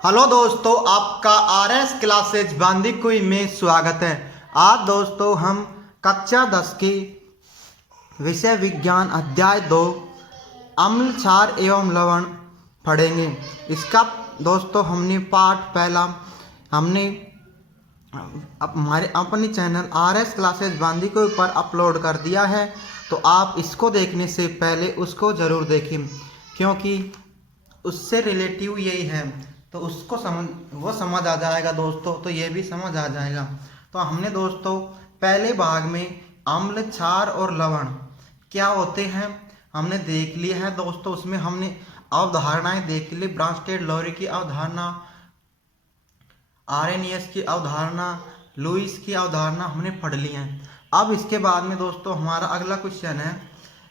Hello दोस्तों, आपका RS classes Bandikui में स्वागत है। आज दोस्तों हम कक्षा 10 की विषय विज्ञान अध्याय 2 अम्ल क्षार एवं लवण पढ़ेंगे। इसका दोस्तों हमने पाठ पहला हमने हमारे अपने चैनल आरएस क्लासेज बांदीकुई पर अपलोड कर दिया है, तो आप इसको देखने से पहले उसको ज़रूर देखें, क्योंकि उससे रिलेटिव यही है, तो उसको वो समझ आ जाएगा दोस्तों, तो ये भी समझ आ जाएगा। तो हमने दोस्तों पहले भाग में अम्ल क्षार और लवण क्या होते हैं हमने देख लिया है दोस्तों। उसमें हमने अवधारणाएं देख ली, ब्रांस्टेड लोरी की अवधारणा, आर्रेनियस की अवधारणा, लुईस की अवधारणा हमने पढ़ ली है। अब इसके बाद में दोस्तों हमारा अगला क्वेश्चन है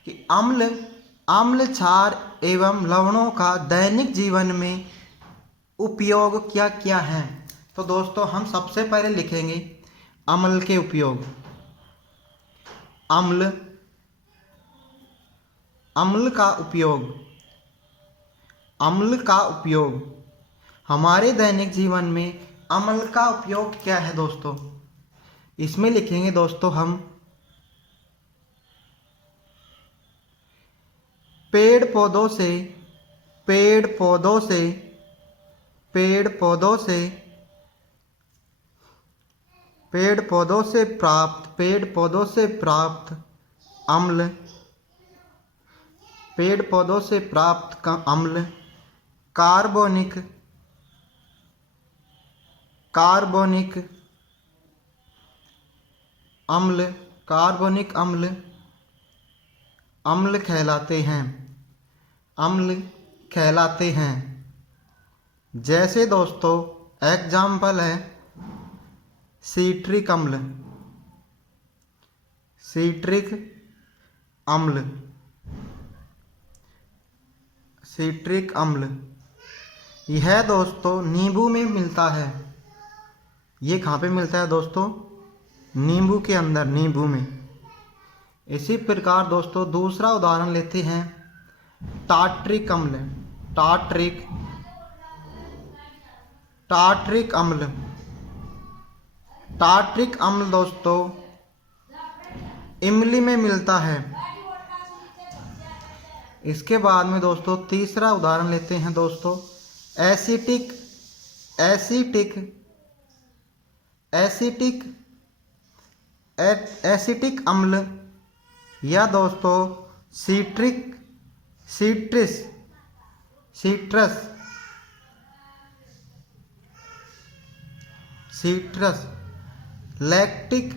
कि अम्ल क्षार एवं लवणों का दैनिक जीवन में उपयोग क्या क्या है। तो दोस्तों हम सबसे पहले लिखेंगे अम्ल के उपयोग। अम्ल अम्ल का उपयोग अम्ल का उपयोग हमारे दैनिक जीवन में अम्ल का उपयोग क्या है दोस्तों। इसमें लिखेंगे दोस्तों हम पेड़ पौधों से पेड़ पौधों से पेड़ पौधों से पेड़ पौधों से प्राप्त अम्ल पेड़ पौधों से प्राप्त का अम्ल कार्बोनिक अम्ल कार्बोनिक अम्ल अम्ल कहलाते हैं। जैसे दोस्तों एग्जाम्पल है सीट्रिक अम्ल सीट्रिक अम्ल यह दोस्तों नींबू में मिलता है। ये कहाँ पे मिलता है दोस्तों? नींबू के अंदर, नींबू में। इसी प्रकार दोस्तों दूसरा उदाहरण लेते हैं टार्ट्रिक अम्ल टार्ट्रिक अम्ल दोस्तों इमली में मिलता है। इसके बाद में दोस्तों तीसरा उदाहरण लेते हैं दोस्तों एसिटिक अम्ल या दोस्तों सिट्रस लैक्टिक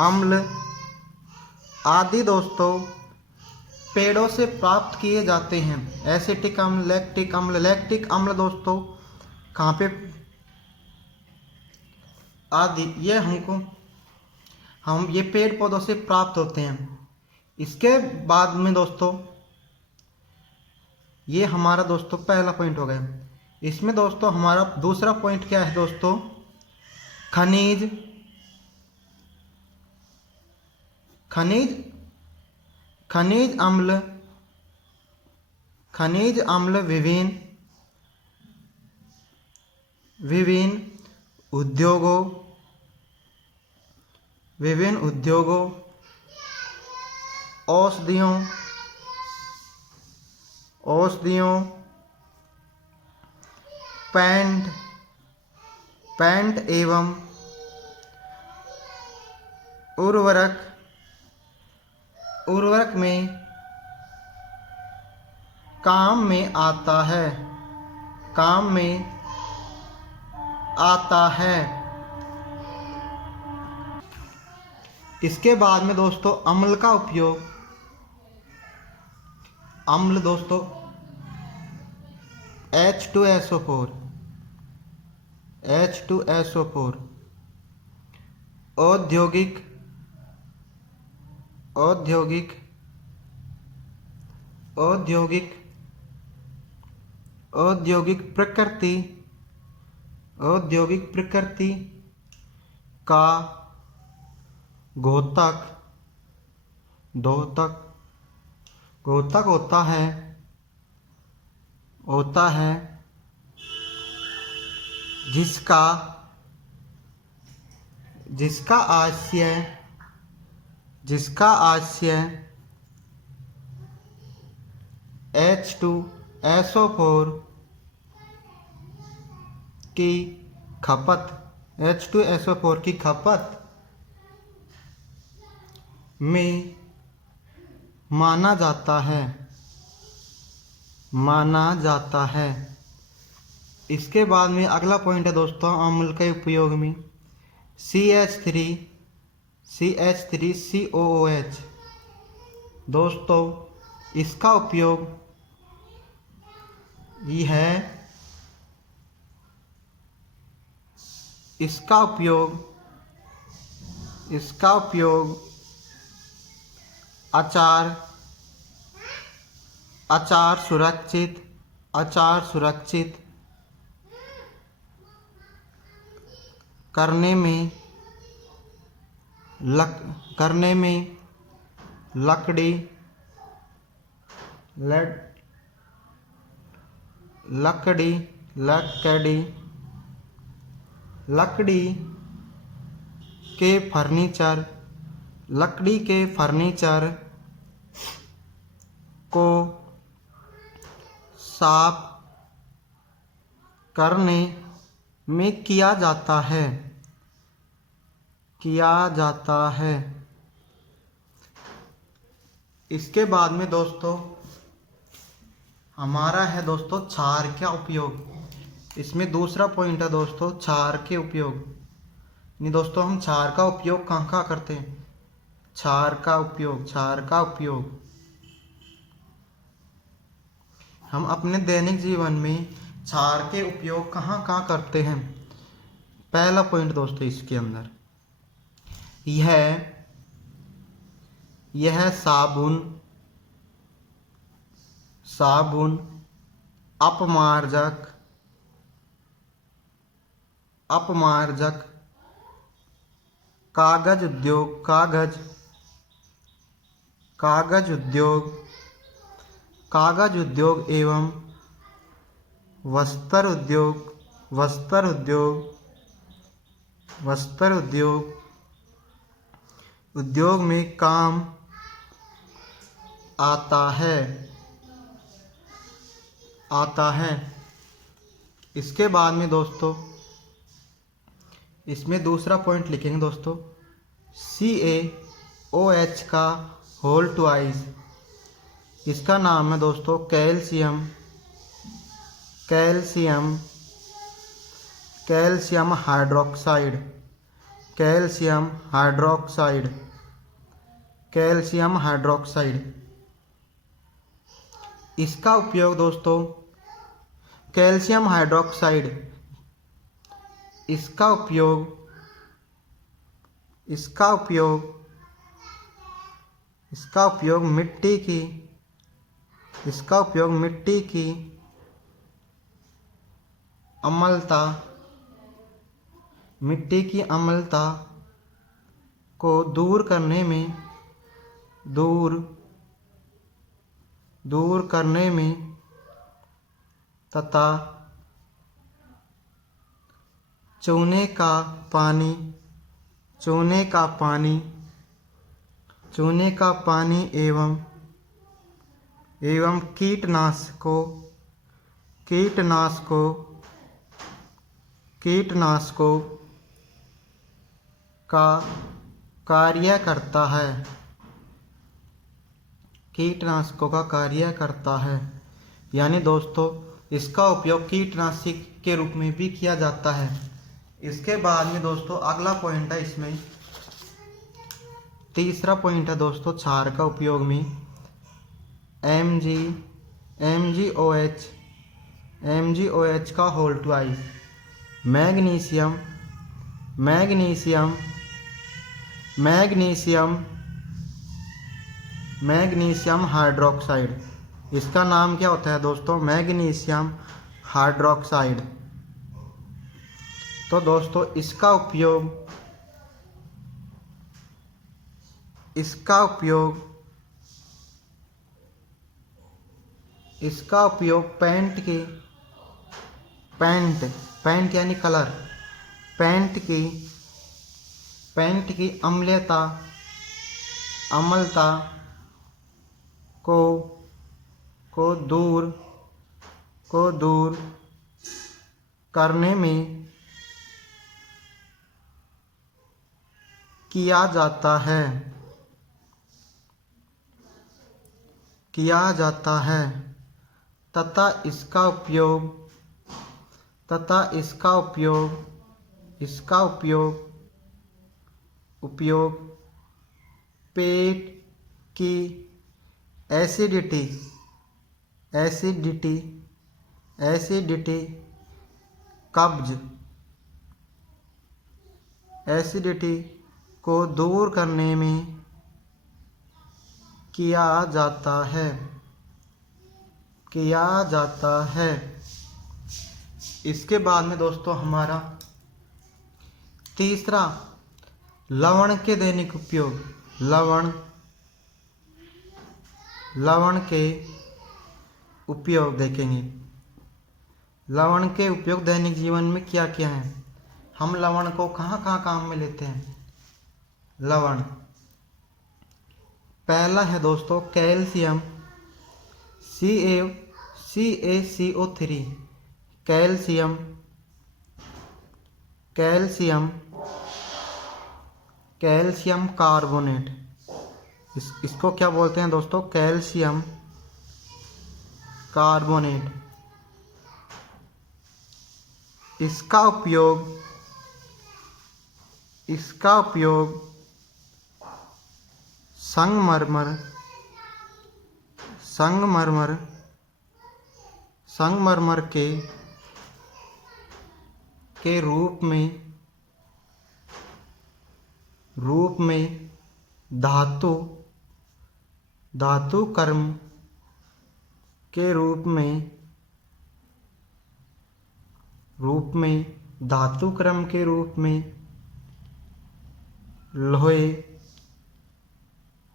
अम्ल आदि दोस्तों पेड़ों से प्राप्त किए जाते हैं। एसिटिक अम्ल, लैक्टिक अम्ल दोस्तों कहाँ पे आदि ये ये पेड़ पौधों से प्राप्त होते हैं। इसके बाद में दोस्तों ये हमारा दोस्तों पहला पॉइंट हो गया। इसमें दोस्तों हमारा दूसरा पॉइंट क्या है दोस्तों? खनिज अम्ल विभिन्न उद्योगों औषधियों पेंट एवं उर्वरक में काम में आता है। इसके बाद में दोस्तों अम्ल का उपयोग। अम्ल दोस्तों H2SO4 औद्योगिक प्रकृति का घोतक घोतक होता है जिसका आशय H2SO4 की खपत में माना जाता है। इसके बाद में अगला पॉइंट है दोस्तों अम्ल के उपयोग में CH3COOH। दोस्तों इसका उपयोग अचार सुरक्षित करने में लकड़ी के फर्नीचर को साफ करने में किया जाता है। इसके बाद में दोस्तों हमारा है दोस्तों क्षार का उपयोग। इसमें दूसरा पॉइंट है दोस्तों क्षार के उपयोग। नहीं दोस्तों हम क्षार का उपयोग कहाँ करते हैं? क्षार का उपयोग हम अपने दैनिक जीवन में क्षार के उपयोग कहाँ करते हैं? पहला पॉइंट दोस्तों इसके अंदर यह साबुन अपमार्जक कागज उद्योग एवं वस्त्र उद्योग में काम आता है। इसके बाद में दोस्तों इसमें दूसरा पॉइंट लिखेंगे दोस्तों CaOH का होल ट्वाइस। इसका नाम है दोस्तों कैल्शियम हाइड्रोक्साइड। इसका उपयोग दोस्तों कैल्शियम हाइड्रोक्साइड इसका उपयोग मिट्टी की अम्लता को दूर करने में तथा चूने का पानी एवं कीटनाशकों का कार्य करता है। यानी दोस्तों इसका उपयोग कीटनाशक के रूप में भी किया जाता है। इसके बाद में दोस्तों अगला पॉइंट है इसमें तीसरा पॉइंट है दोस्तों क्षार का उपयोग में MgOH का होल ट्वाइस। Magnesium hydroxide. इसका नाम क्या होता है दोस्तों? Magnesium hydroxide. तो दोस्तों इसका उपयोग इसका उपयोग पेंट यानी कलर, पेंट की अम्लता को दूर करने में किया जाता है तथा इसका उपयोग पेट की एसिडिटी को दूर करने में किया जाता है। इसके बाद में दोस्तों हमारा तीसरा लवण के दैनिक उपयोग। लवण के उपयोग देखेंगे। लवण के उपयोग दैनिक जीवन में क्या क्या है। हम लवण को कहाँ कहाँ काम में लेते हैं। लवण पहला है दोस्तों कैल्शियम CaCO3, कैल्शियम कार्बोनेट, इसको क्या बोलते हैं दोस्तों, कैल्शियम कार्बोनेट। इसका उपयोग संगमरमर के रूप में धातु कर्म के रूप में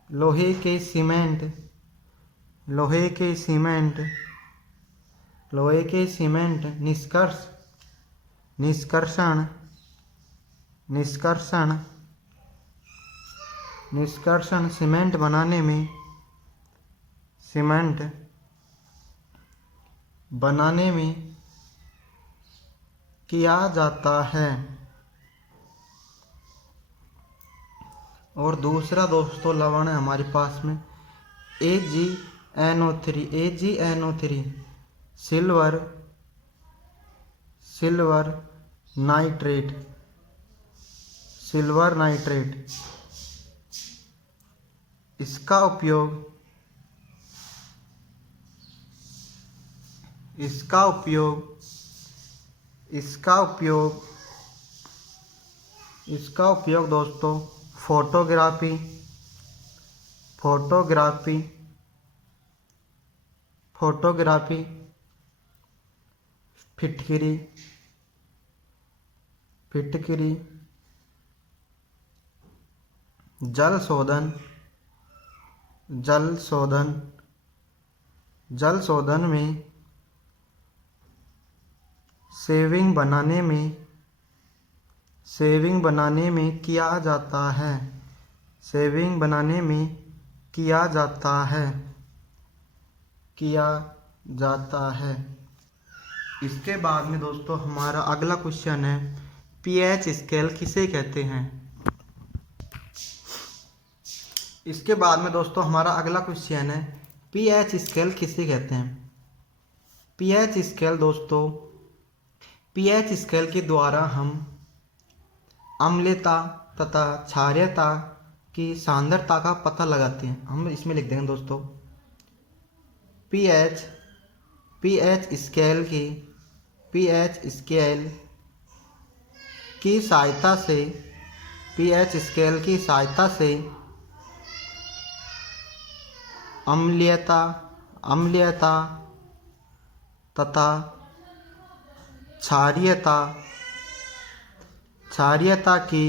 लोहे के सीमेंट निष्कर्षण सीमेंट बनाने में किया जाता है। और दूसरा दोस्तों लवण है हमारे पास में AgNO3 सिल्वर नाइट्रेट। इसका उपयोग दोस्तों फोटोग्राफी फिटकरी जल शोधन में सेविंग बनाने में किया जाता है। इसके बाद में दोस्तों हमारा अगला क्वेश्चन है pH स्केल किसे कहते हैं। इसके बाद में दोस्तों हमारा अगला क्वेश्चन है pH स्केल किसे कहते हैं। pH स्केल दोस्तों pH स्केल के द्वारा हम अम्लता तथा क्षारीयता की सांद्रता का पता लगाते हैं। हम इसमें लिख देंगे दोस्तों pH स्केल की सहायता से अम्लीयता तथा क्षारीयता की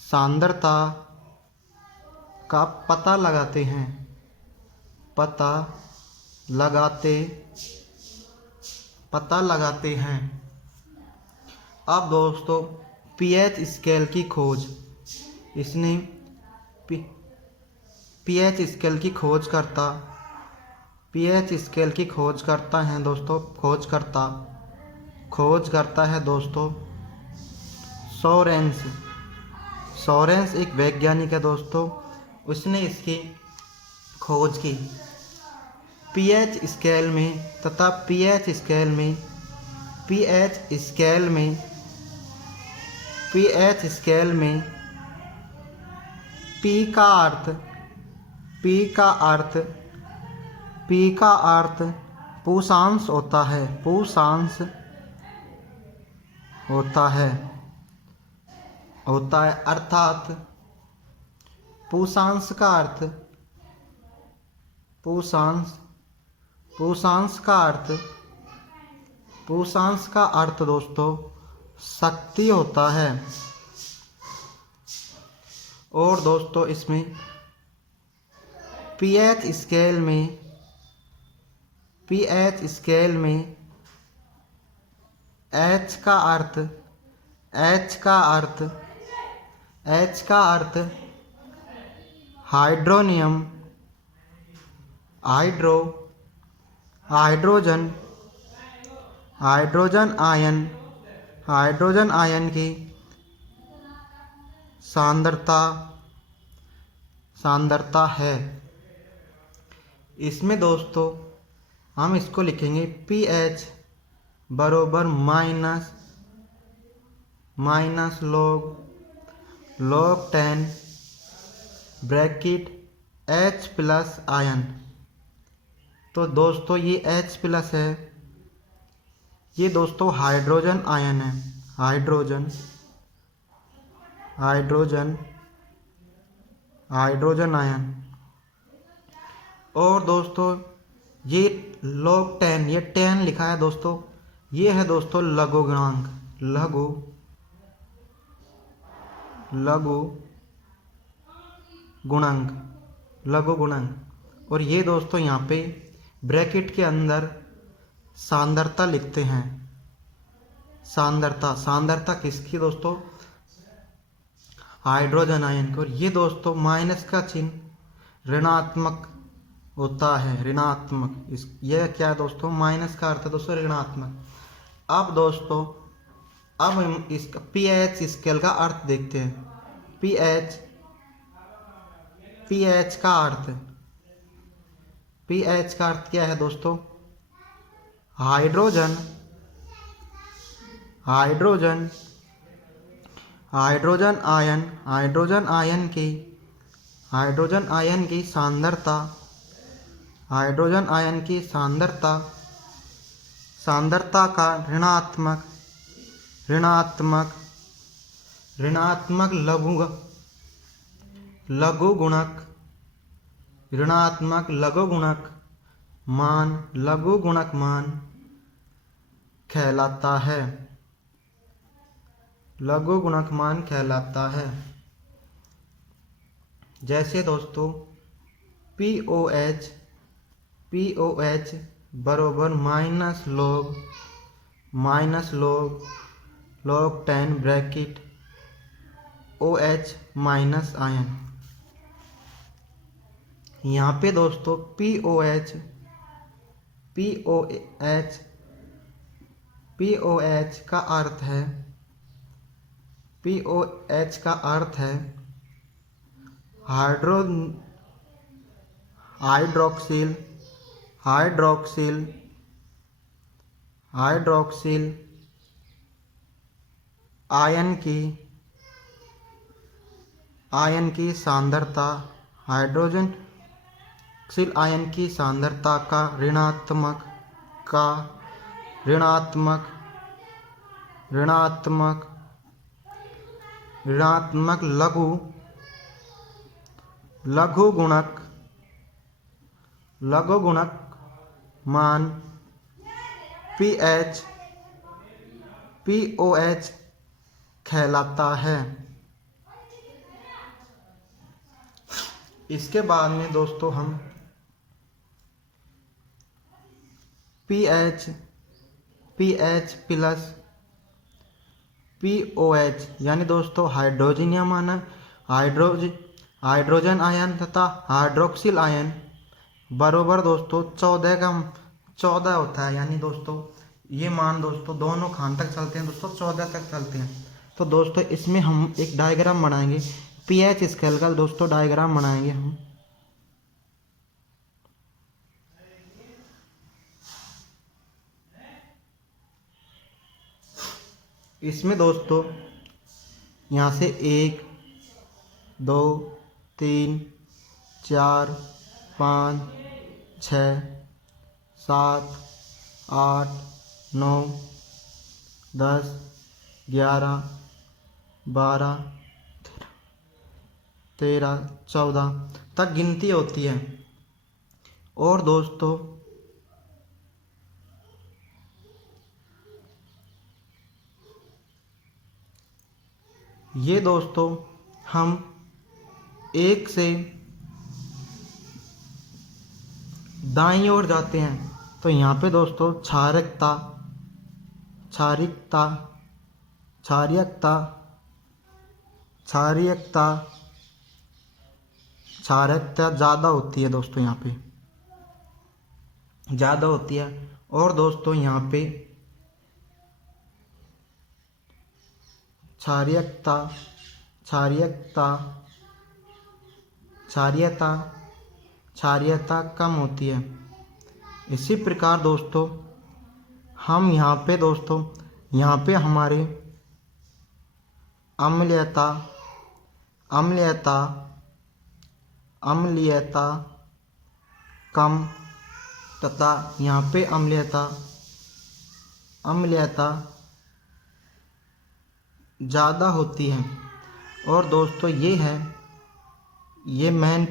सांद्रता का पता लगाते हैं। पता लगाते हैं। अब दोस्तों पीएच स्केल की खोज, इसने पीएच स्केल की खोज करता है दोस्तों, खोज करता है दोस्तों सोरेंस एक वैज्ञानिक है दोस्तों, उसने इसकी खोज की। पीएच स्केल में तथा पीएच स्केल में पी का अर्थ पूषांश होता है, अर्थात पूषांश का अर्थ दोस्तों शक्ति होता है। और दोस्तों इसमें पीएच स्केल में एच का अर्थ हाइड्रोजन आयन की सांद्रता है। इसमें दोस्तों हम इसको लिखेंगे pH बरोबर minus log 10 bracket H plus ion. तो दोस्तों ये H प्लस है, ये दोस्तों हाइड्रोजन आयन है, हाइड्रोजन आयन। और दोस्तों ये log 10, ये 10 लिखा है दोस्तों, ये है दोस्तों लघु गुणांक। और ये दोस्तों यहाँ पे ब्रैकेट के अंदर सांद्रता लिखते हैं। सांद्रता किसकी दोस्तों? हाइड्रोजन आयन की। और ये दोस्तों माइनस का चिन्ह ऋणात्मक होता है, यह क्या है दोस्तों? माइनस का अर्थ है दोस्तों ऋणात्मक। अब दोस्तों हम इसका पीएच स्केल का अर्थ देखते हैं। पीएच का अर्थ क्या है दोस्तों? हाइड्रोजन आयन की सांद्रता का ऋणात्मक लघु गुणक मान कहलाता है। जैसे दोस्तों POH बरोबर minus log 10 bracket OH minus ion. यहाँ पे दोस्तों POH का अर्थ है हाइड्रोक्सिल आयन की सांद्रता, हाइड्रोक्सिल आयन की सांद्रता का ऋणात्मक लघु गुणक मान POH कहलाता है। इसके बाद में दोस्तों हम पीएच प्लस POH यानी दोस्तों हाइड्रोजनियम हाइड्रोजन आयन तथा हाइड्रोक्सिल आयन बरोबर दोस्तों 14 होता है। यानी दोस्तों ये मान दोस्तों दोनों खान तक चलते हैं दोस्तों, 14 तक चलते हैं। तो दोस्तों इसमें हम एक डायग्राम बनाएंगे, पीएच स्केल का दोस्तों डायग्राम बनाएंगे हम। इसमें दोस्तों यहाँ से 1 2 3 4 5 6 7 8 9 10 11 12 13 14 तक गिनती होती है। और दोस्तों ये दोस्तों हम 1 से दाईं ओर जाते हैं तो यहाँ पे दोस्तों क्षारकता ज़्यादा होती है दोस्तों, यहाँ पे ज़्यादा होती है। और दोस्तों यहाँ पे क्षारीयता कम होती है। इसी प्रकार दोस्तों हम यहाँ पे दोस्तों हमारे अम्लीयता कम तथा यहाँ पे अम्लीयता ज़्यादा होती है। और दोस्तों ये मेन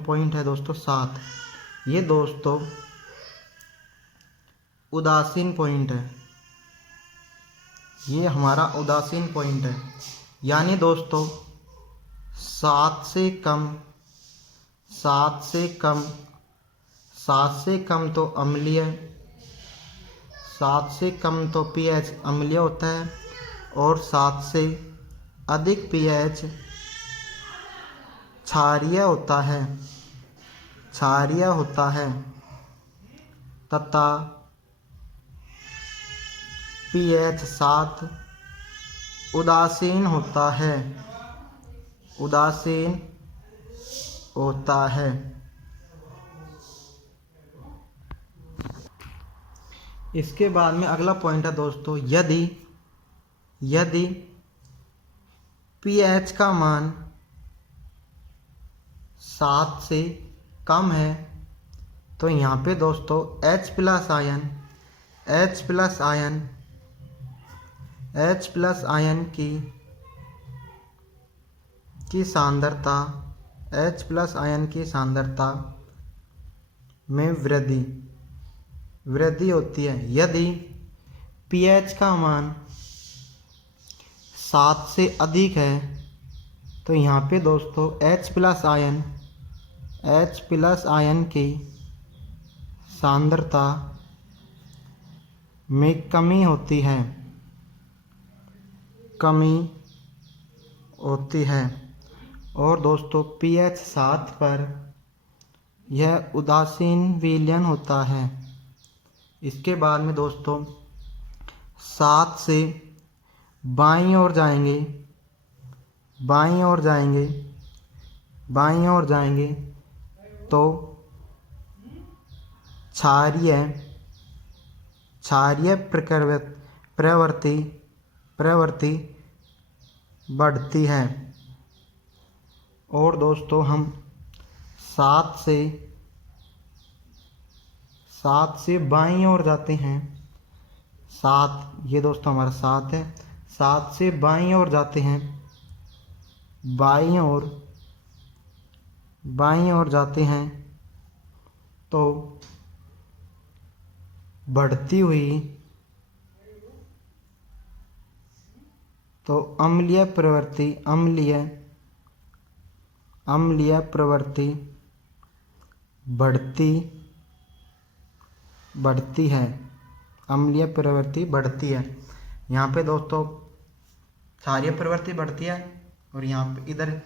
पॉइंट है दोस्तों 7। ये दोस्तों उदासीन पॉइंट है, ये हमारा उदासीन पॉइंट है। यानी दोस्तों 7 से कम तो अम्लीय, 7 से कम तो पीएच अम्लीय होता है, और 7 से अधिक पीएच क्षारीय होता है तथा पीएच 7 उदासीन होता है। इसके बाद में अगला पॉइंट है दोस्तों, यदि पीएच का मान 7 से कम है तो यहाँ पे दोस्तों H प्लस आयन की सांद्रता में वृद्धि होती है। यदि पीएच का मान 7 से अधिक है तो यहाँ पे दोस्तों H प्लस आयन की सांद्रता में कमी होती है। और दोस्तों pH 7 पर यह उदासीन विलयन होता है। इसके बाद में दोस्तों 7 से बाईं ओर जाएंगे तो क्षारीय प्रवृत्ति बढ़ती है। और दोस्तों हम 7 से बाईं ओर जाते हैं, 7 ये दोस्तों हमारा 7 है, 7 से बाईं ओर जाते हैं, बाईं ओर जाते हैं तो बढ़ती हुई तो अम्लीय प्रवृत्ति बढ़ती है, अम्लीय प्रवृत्ति बढ़ती है। यहाँ पे दोस्तों क्षारीय प्रवृत्ति बढ़ती है और यहाँ पे इधर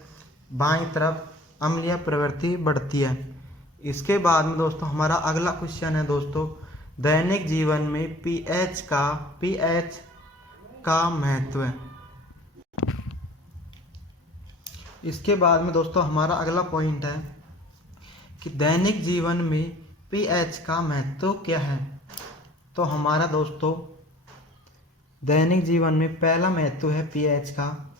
बाईं तरफ अम्लीय प्रवृत्ति बढ़ती है। इसके बाद में दोस्तों हमारा अगला क्वेश्चन है दोस्तों, दैनिक जीवन में पीएच का महत्व। इसके बाद में दोस्तों हमारा अगला पॉइंट है कि दैनिक जीवन में पीएच का महत्व क्या है। तो हमारा दोस्तों दैनिक जीवन में पहला महत्व है पीएच का,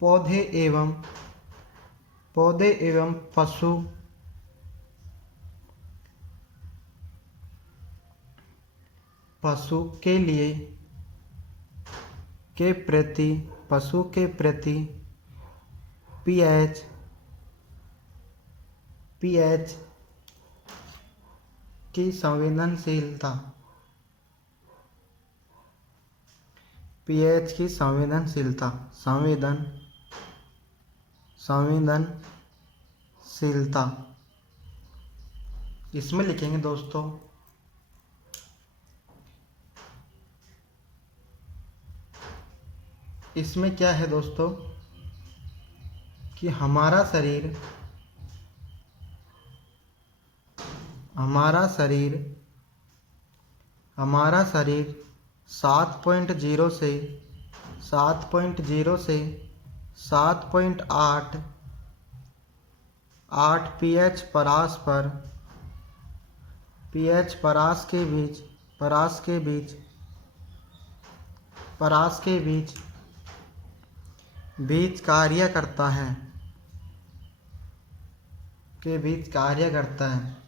पौधे एवं पशु के प्रति पीएच की संवेदनशीलता, पीएच की संवेदनशीलता इसमें लिखेंगे दोस्तों इसमें क्या है दोस्तों कि हमारा शरीर 7.0 से 7.8 पीएच परास के बीच कार्य करता है।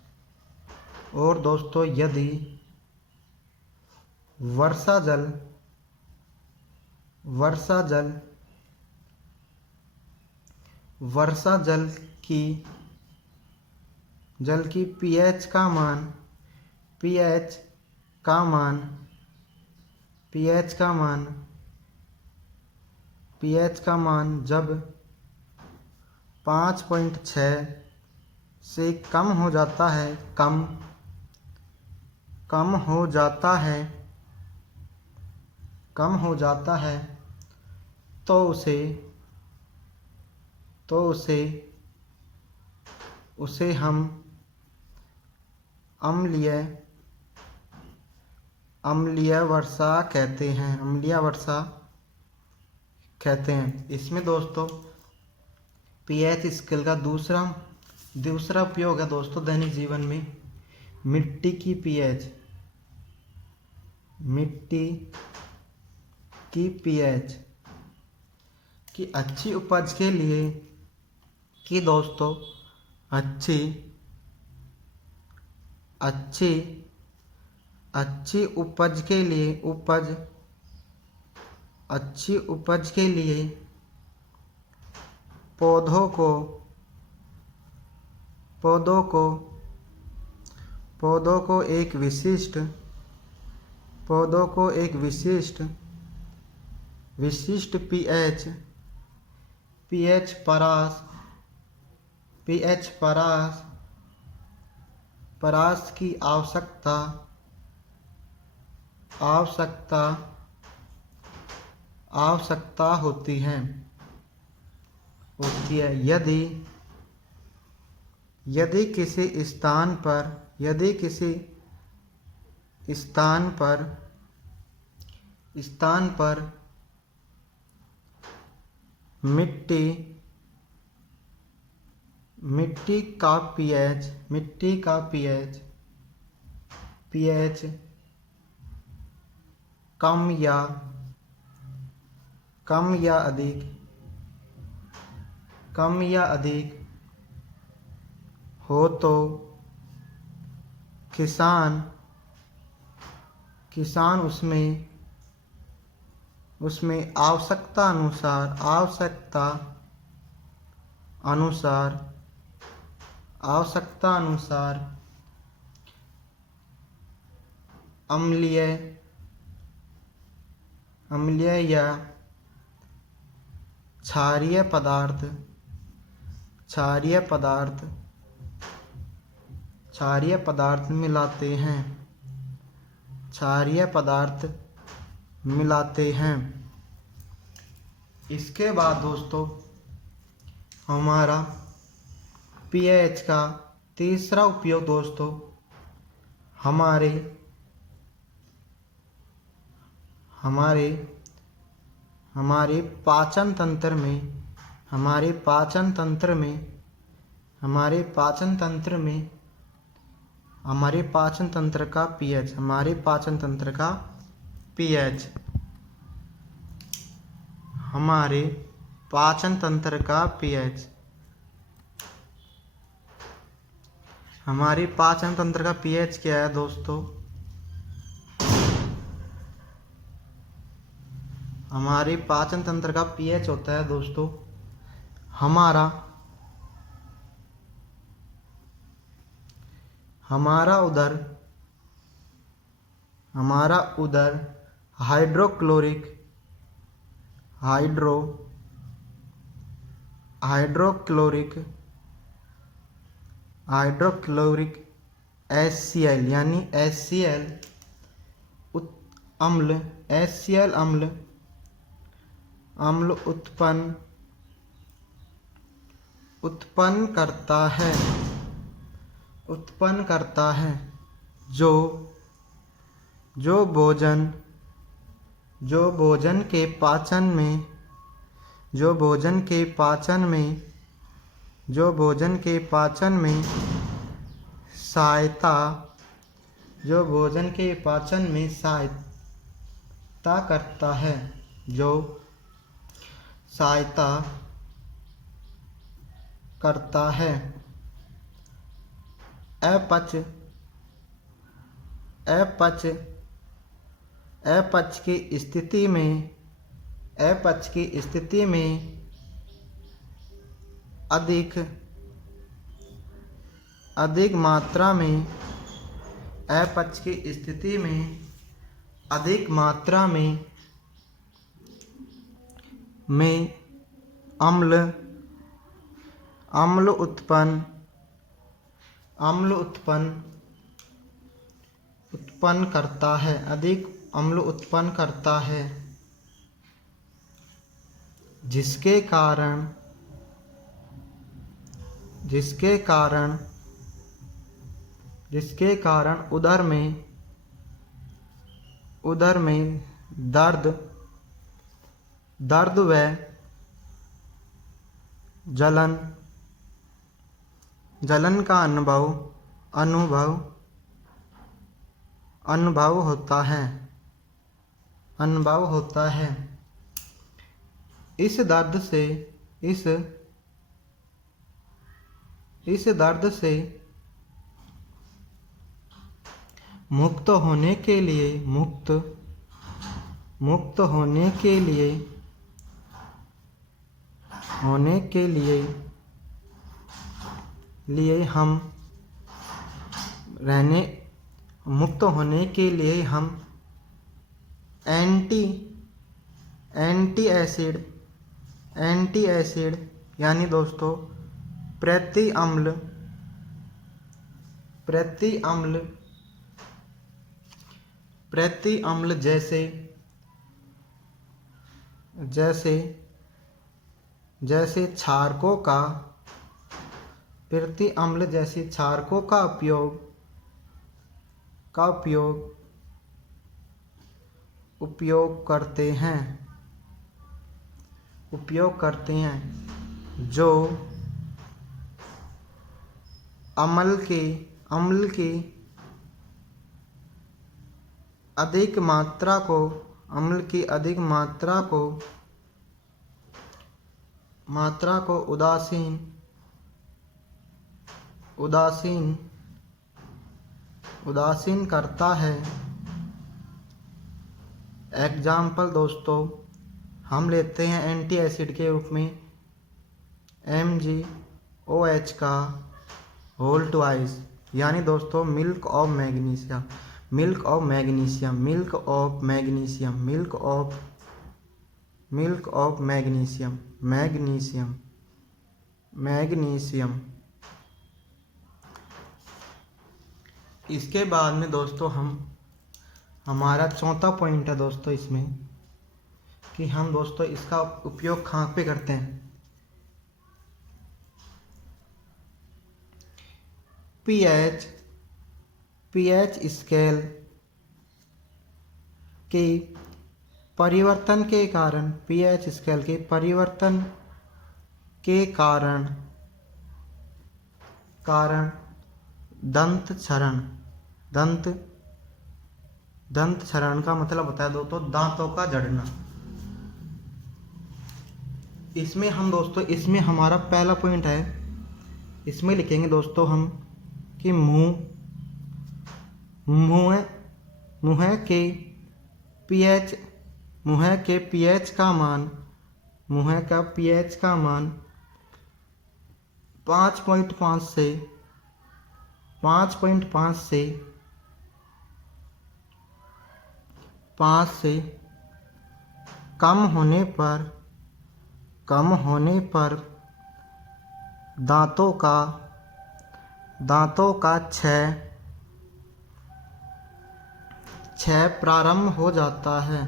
और दोस्तों यदि वर्षा जल की पीएच का मान जब 5.6 से कम हो जाता है तो उसे हम अम्लीय वर्षा कहते हैं। इसमें दोस्तों पीएच स्केल का दूसरा उपयोग है दोस्तों दैनिक जीवन में मिट्टी की पीएच की अच्छी उपज के लिए अच्छी उपज के लिए पौधों को एक विशिष्ट पीएच परास की आवश्यकता होती है। यदि किसी स्थान पर मिट्टी का पीएच कम या अधिक हो तो किसान उसमें आवश्यकता अनुसार अम्लीय या क्षारीय पदार्थ क्षारीय पदार्थ मिलाते हैं, क्षारीय पदार्थ मिलाते हैं। इसके बाद दोस्तों हमारा पीएच का तीसरा उपयोग दोस्तों हमारे हमारे हमारे पाचन तंत्र में हमारे पाचन तंत्र में हमारे पाचन तंत्र में हमारे पाचन तंत्र का पीएच हमारे पाचन तंत्र का पीएच हमारे पाचन तंत्र का पीएच हमारे पाचन तंत्र का पीएच क्या है दोस्तों? हमारे पाचन तंत्र का पीएच होता है दोस्तों हमारा उदर हाइड्रोक्लोरिक HCl यानी HCl अम्ल HCl अम्ल उत्पन्न करता है जो भोजन के पाचन में सहायता करता है अपच की स्थिति में अधिक मात्रा में अम्ल उत्पन्न करता है जिसके कारण उदर में दर्द व जलन का अनुभव होता है। इस दर्द से मुक्त होने के लिए हम एंटी एसिड यानी दोस्तों प्रति अम्ल जैसे क्षारकों का उपयोग करते हैं जो अम्ल की अधिक मात्रा को उदासीन करता है। एग्जाम्पल दोस्तों हम लेते हैं एंटी एसिड के रूप में MgOH का होल ट्वाइस यानी दोस्तों मिल्क ऑफ मैग्नीशियम इसके बाद में दोस्तों हमारा चौथा पॉइंट है दोस्तों इसमें कि हम दोस्तों इसका उपयोग कहाँ पे करते हैं। पीएच स्केल के परिवर्तन के कारण पीएच स्केल के परिवर्तन के कारण दंत क्षरण का मतलब होता है दोस्तों दांतों का झड़ना। इसमें हम दोस्तों इसमें हमारा पहला पॉइंट है, इसमें लिखेंगे दोस्तों हम कि मुंह के पीएच का मान 5.5 से 5 से कम होने पर दांतों का क्षय प्रारंभ हो जाता है।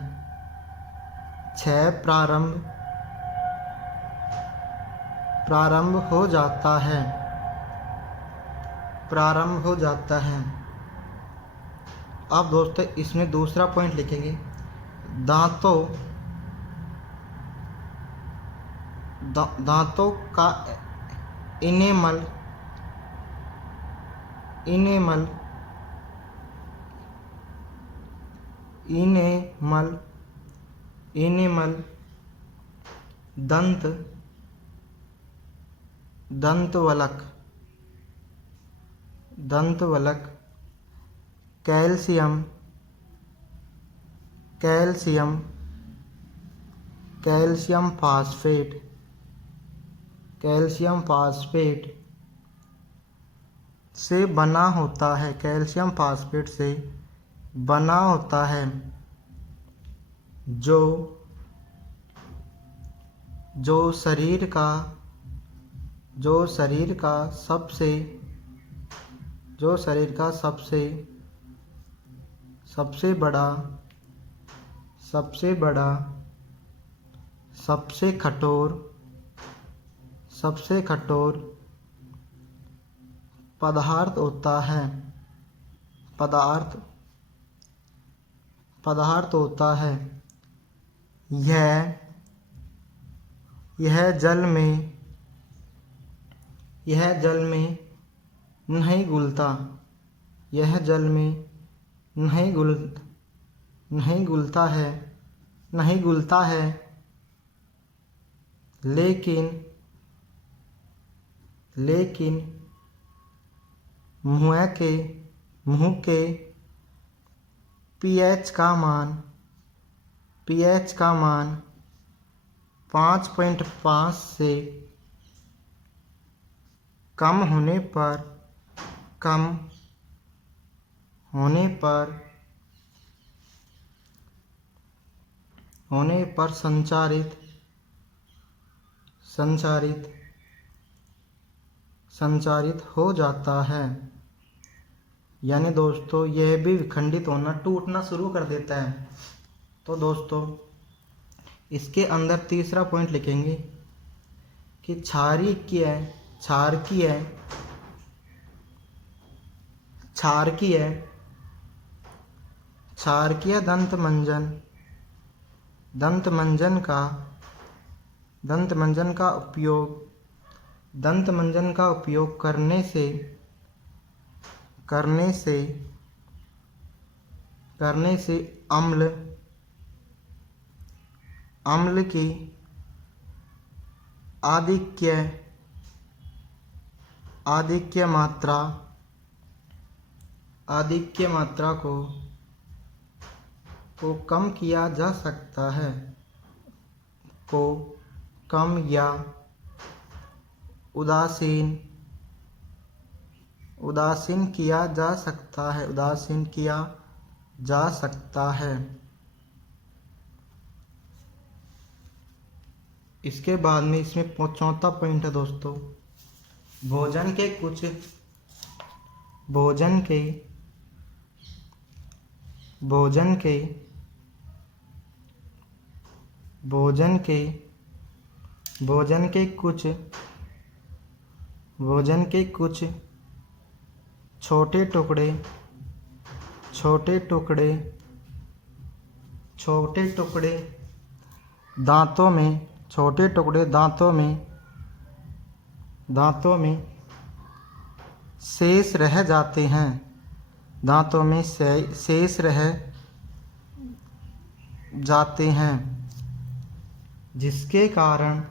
प्रारंभ हो जाता है। अब दोस्तों इसमें दूसरा पॉइंट लिखेंगे, दांतों का इनेमल दंतवलक कैल्शियम फास्फेट से बना होता है, जो शरीर का सबसे बड़ा सबसे कठोर पदार्थ होता है। यह जल में नहीं घुलता है, लेकिन मुंह के पीएच का मान 5.5 से कम होने पर संचारित हो जाता है। यानी दोस्तों यह भी विखंडित होना, टूटना शुरू कर देता है। तो दोस्तों इसके अंदर तीसरा पॉइंट लिखेंगे कि क्षारकीय दंतमंजन का उपयोग करने से अम्ल की आधिक्य मात्रा को कम किया जा सकता है, या उदासीन किया जा सकता है। इसके बाद में इसमें चौथा पॉइंट है दोस्तों, भोजन के भोजन के भोजन के भोजन के कुछ भोजन के कुछ छोटे टुकड़े छोटे टुकड़े छोटे टुकड़े दांतों में छोटे टुकड़े दांतों में शेष रह जाते हैं। दांतों में शेष रह जाते हैं, जिसके कारण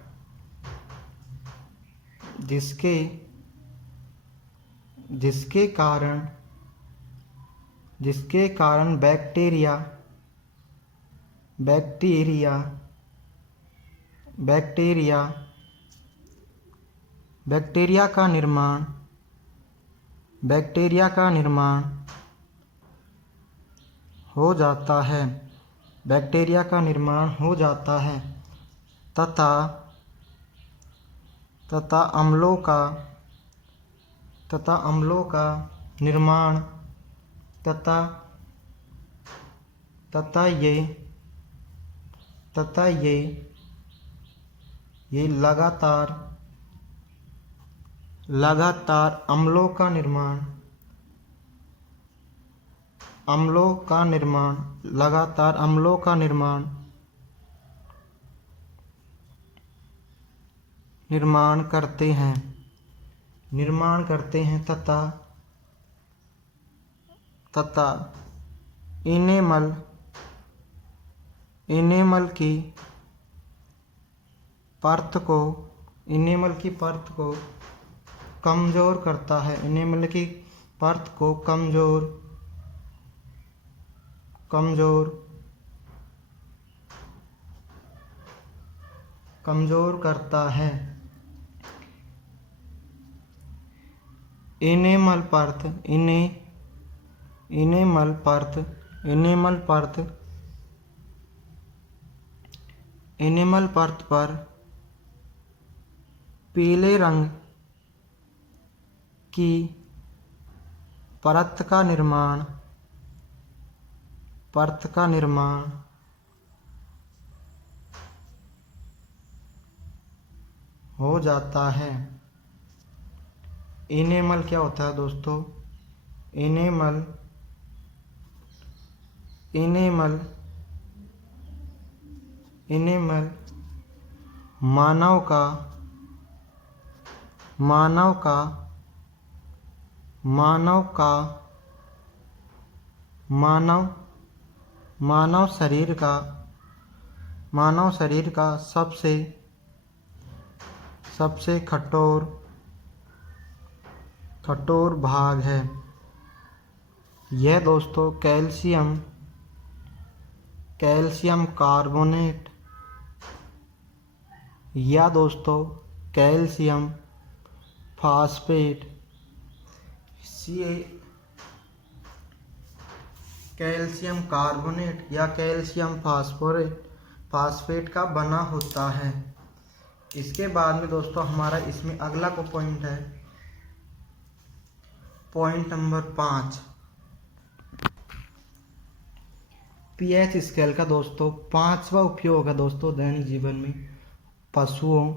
बैक्टीरिया का निर्माण हो जाता है। बैक्टीरिया का निर्माण हो जाता है तथा अम्लों का निर्माण तथा ये लगातार अम्लों का निर्माण करते हैं तथा इनेमल की परत को कमजोर करता है। इनेमल की परत को कमजोर करता है। इनेमल परत पर पीले रंग की परत का निर्माण हो जाता है। इनेमल क्या होता है दोस्तों? इनेमल मानव शरीर का सबसे कठोर भाग है। यह दोस्तों कैल्शियम कार्बोनेट या दोस्तों कैल्शियम फास्फेट कैल्शियम कार्बोनेट या कैल्शियम फास्फेट का बना होता है। इसके बाद में दोस्तों हमारा इसमें अगला को पॉइंट है, पॉइंट नंबर 5, पीएच स्केल का दोस्तों 5वां उपयोग है दोस्तों दैनिक जीवन में पशुओं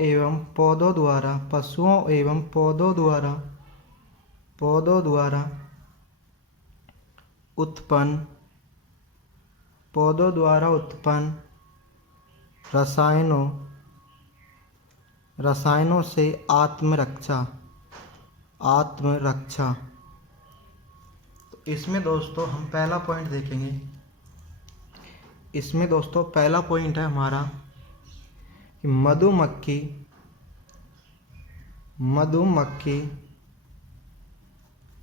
एवं पौधों द्वारा उत्पन्न रसायनों से आत्मरक्षा। तो इसमें दोस्तों हम पहला पॉइंट देखेंगे। इसमें दोस्तों पहला पॉइंट है हमारा कि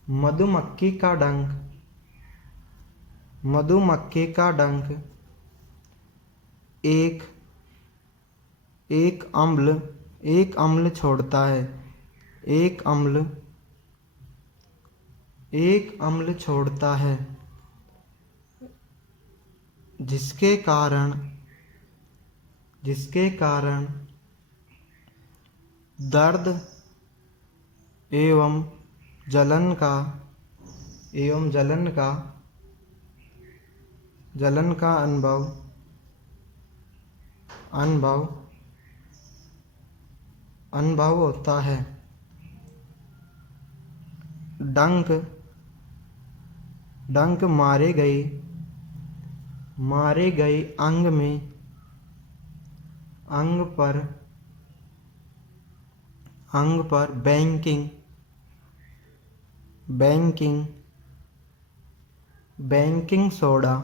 मधुमक्खी का डंक एक अम्ल छोड़ता है। एक अम्ल छोड़ता है जिसके कारण एवं जलन का अनुभव होता है। डंक मारे गए अंग पर बेकिंग सोडा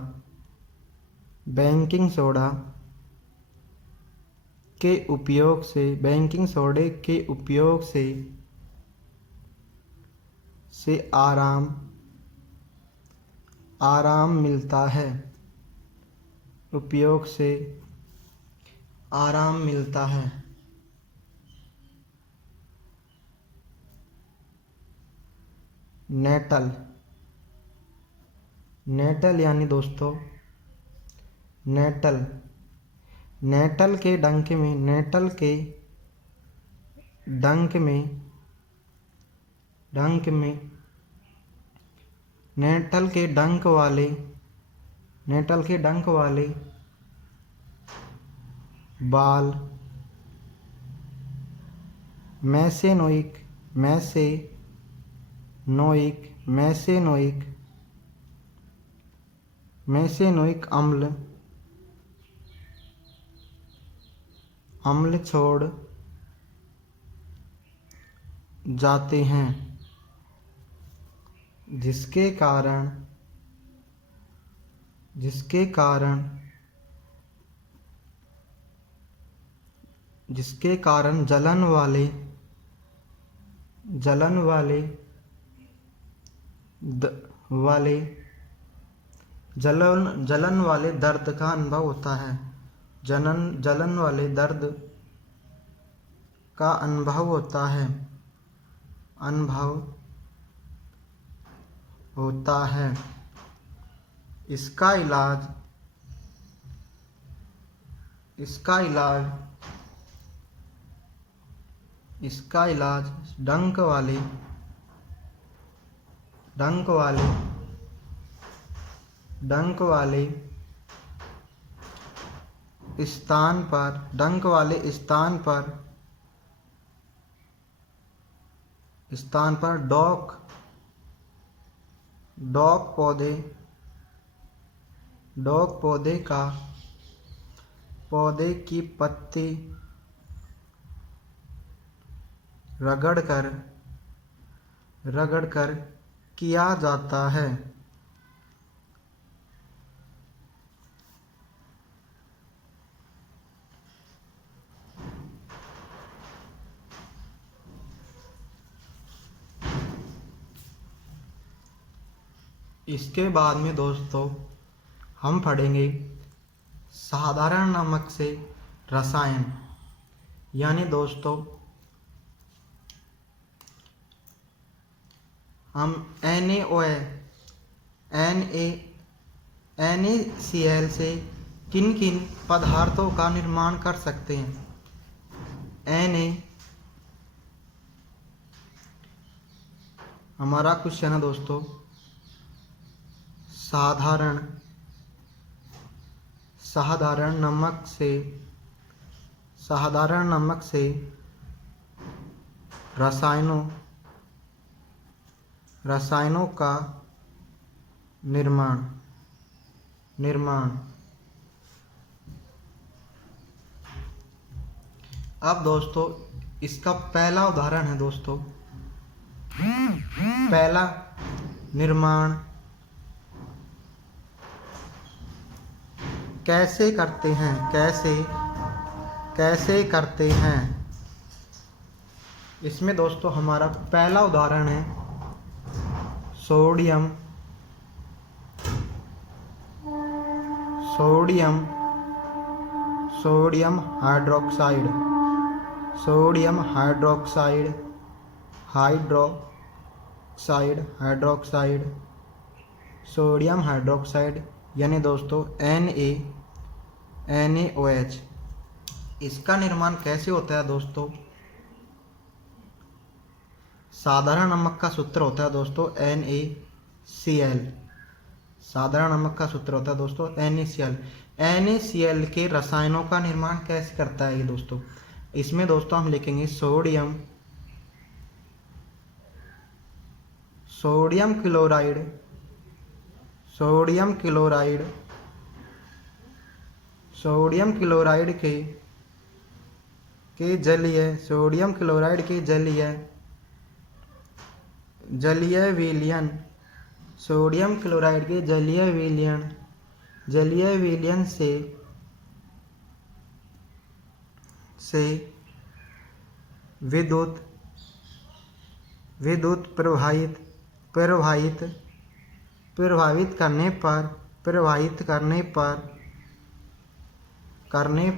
के उपयोग से आराम मिलता है। नेटल यानी दोस्तों नेटल के डंक वाले बाल मेसेनोइक अम्ल छोड़ जाते हैं, जिसके कारण जलन वाले दर्द का अनुभव होता है। जलन वाले दर्द का अनुभव होता है। इसका इलाज डंक वाले स्थान पर डॉक पौधे की पत्ती रगड़कर किया जाता है। इसके बाद में दोस्तों हम पढ़ेंगे साधारण नमक से रसायन, यानी दोस्तों हम NaCl से किन किन पदार्थों का निर्माण कर सकते हैं। हमारा क्वेश्चन है दोस्तों, साधारण नमक से रसायनों का निर्माण। अब दोस्तों इसका पहला उदाहरण है दोस्तों, पहला निर्माण कैसे करते हैं। इसमें दोस्तों हमारा पहला उदाहरण है सोडियम हाइड्रोक्साइड सोडियम हाइड्रोक्साइड यानी दोस्तों NaOH। इसका निर्माण कैसे होता है दोस्तों, साधारण नमक का सूत्र होता है दोस्तों NaCl। साधारण नमक का सूत्र होता है दोस्तों NaCl। NaCl के रसायनों का निर्माण कैसे करता है ये दोस्तों? इसमें दोस्तों हम लिखेंगे सोडियम क्लोराइड, सोडियम क्लोराइड के जलीय, सोडियम क्लोराइड के जलीय विलयन, सोडियम क्लोराइड के जलीय विलयन से विद्युत प्रवाहित करने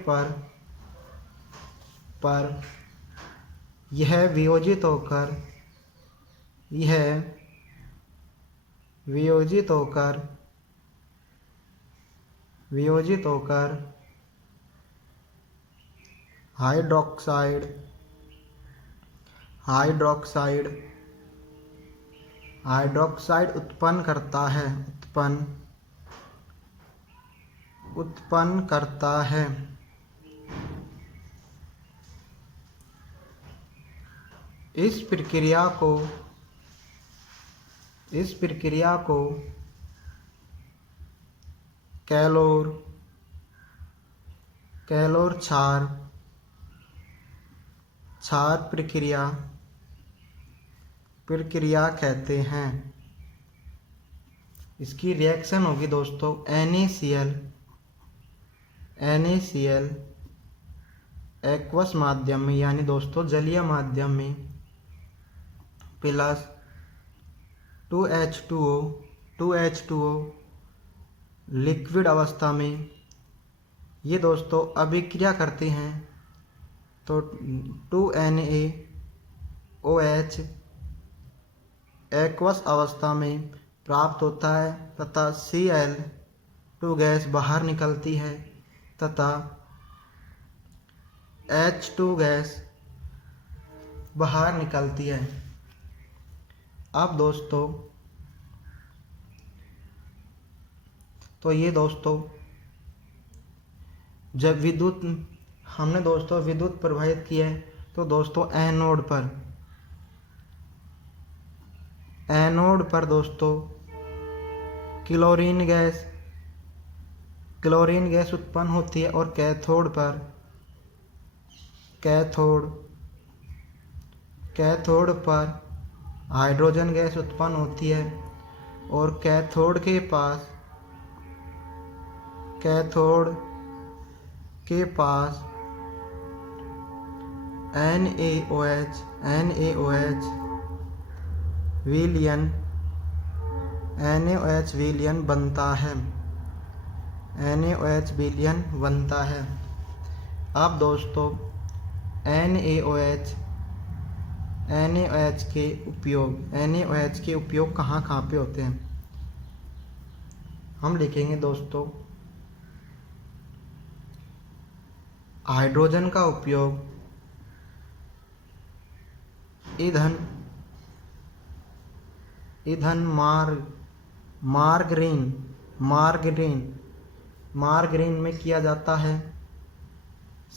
पर यह वियोजित होकर हाइड्रोक्साइड उत्पन्न करता है। इस प्रक्रिया को कैलोर क्षार प्रक्रिया कहते हैं। इसकी रिएक्शन होगी दोस्तों NaCl एक्वस माध्यम में, यानी दोस्तों जलीय माध्यम में, प्लस 2H2O लिक्विड अवस्था में ये दोस्तों अभिक्रिया करते हैं तो 2NaOH एक्वस अवस्था में प्राप्त होता है तथा Cl2 गैस बाहर निकलती है तथा H2 गैस बाहर निकलती है। अब दोस्तों तो ये दोस्तों जब हमने दोस्तों विद्युत प्रवाहित किया है तो दोस्तों एनोड पर दोस्तों क्लोरीन गैस उत्पन्न होती है और कैथोड पर हाइड्रोजन गैस उत्पन्न होती है और कैथोड के पास NaOH विलयन बनता है। अब दोस्तों NaOH के उपयोग कहाँ पे होते हैं? हम लिखेंगे दोस्तों हाइड्रोजन का उपयोग ईंधन मार्गरीन में किया जाता है।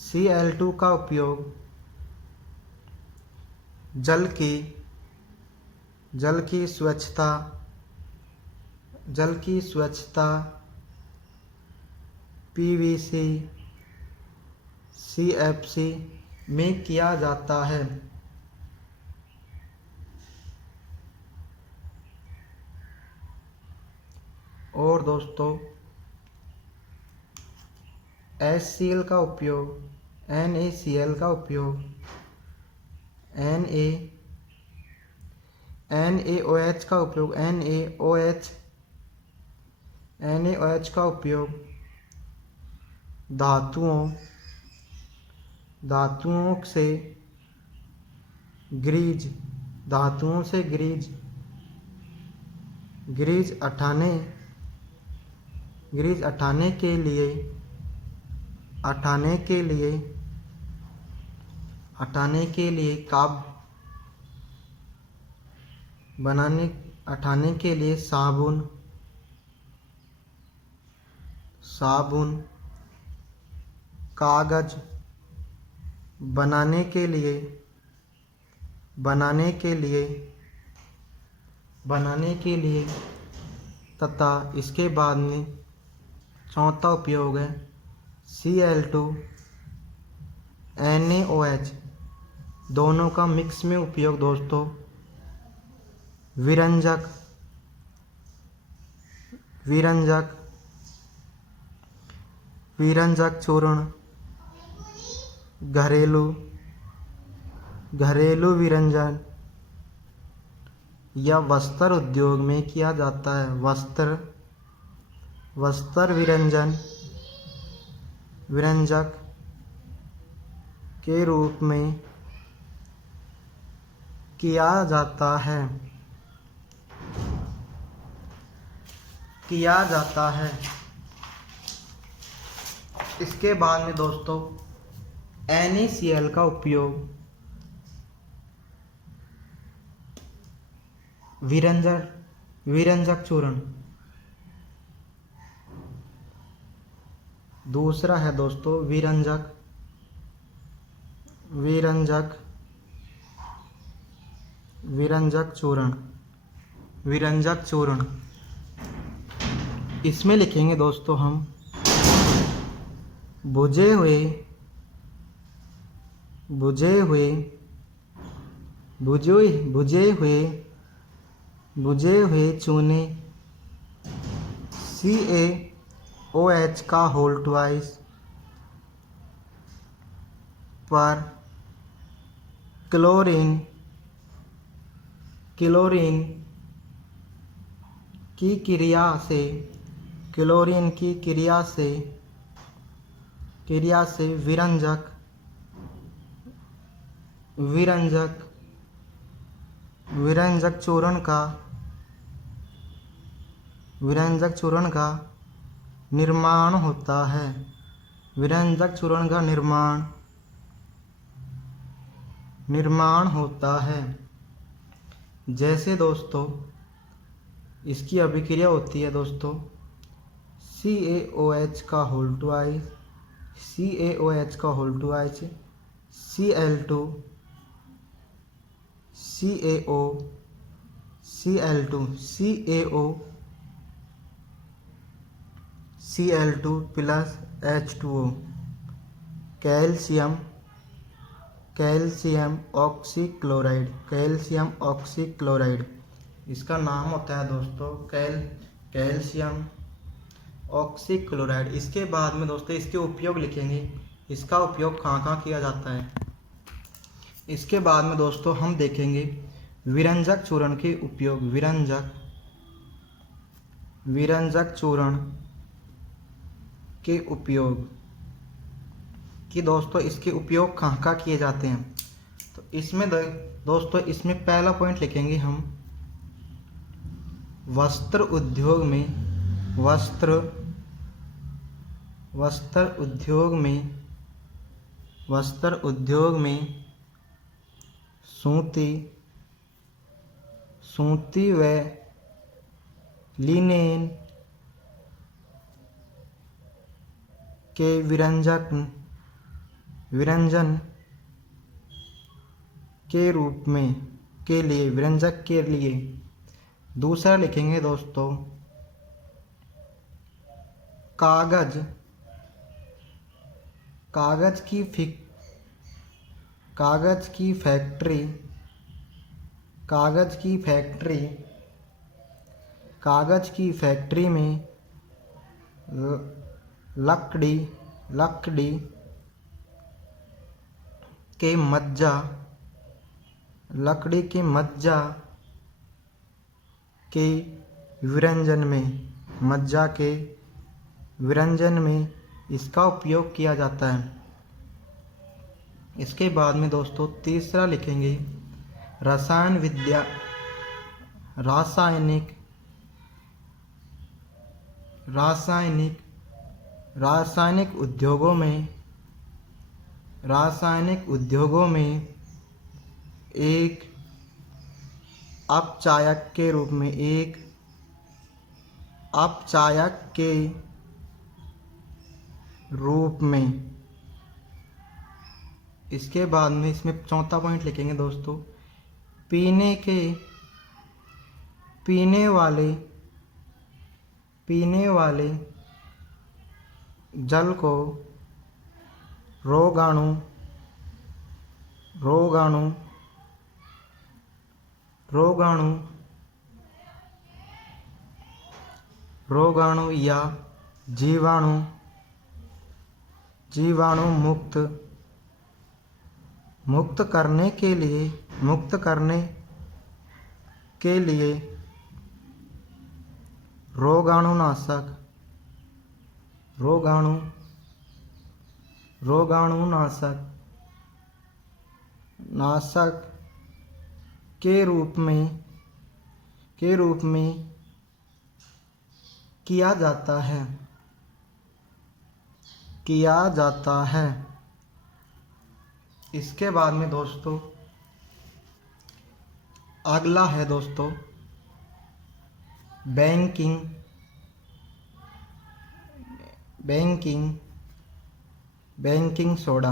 Cl2 का उपयोग जल की स्वच्छता PVC CFC में किया जाता है। और दोस्तों HCl का उपयोग NaCl का उपयोग NaOH का उपयोग NaOH का उपयोग धातुओं से ग्रीज हटाने के लिए हटाने के लिए साबुन, कागज बनाने के लिए तथा इसके बाद में चौथा उपयोग है Cl2 NaOH दोनों का मिक्स में उपयोग दोस्तों विरंजक चूर्ण, घरेलू विरंजन या वस्त्र उद्योग में किया जाता है। वस्त्र विरंजक के रूप में किया जाता है। इसके बाद में दोस्तों NaCl का उपयोग विरंजक चूर्ण, दूसरा है दोस्तों विरंजक चूर्ण। इसमें लिखेंगे दोस्तों हम बुझे हुए चूने CaOH का होल ट्वाइस पर क्लोरीन की क्रिया से विरंजक चूर्ण का निर्माण होता है। जैसे दोस्तों इसकी अभिक्रिया होती है दोस्तों CaOH का whole twice Cl2 Cl2 plus H2O calcium oxychloride इसका नाम होता है दोस्तों कैल्शियम ऑक्सीक्लोराइड। इसके बाद में दोस्तों इसके उपयोग लिखेंगे, इसका उपयोग कहाँ किया जाता है। इसके बाद में दोस्तों हम देखेंगे विरंजक चूर्ण के उपयोग, विरंजक चूर्ण के उपयोग कि दोस्तों इसके उपयोग कहाँ किए जाते हैं। तो इसमें दोस्तों इसमें पहला पॉइंट लिखेंगे हम वस्त्र उद्योग में सूती व लिनेन के विरंजन के लिए दूसरा लिखेंगे दोस्तों कागज की फैक्ट्री में लकड़ी के मज्जा के विरंजन में इसका उपयोग किया जाता है। इसके बाद में दोस्तों तीसरा लिखेंगे रासायनिक उद्योगों में एक अपचायक के रूप में, एक अपचायक के रूप में। इसके बाद में इसमें चौथा पॉइंट लिखेंगे दोस्तों, पीने वाले जल को रोगाणु या जीवाणु मुक्त करने के लिए रोगाणुनाशक के रूप में किया जाता है। इसके बाद में दोस्तों अगला है दोस्तों बेकिंग सोडा।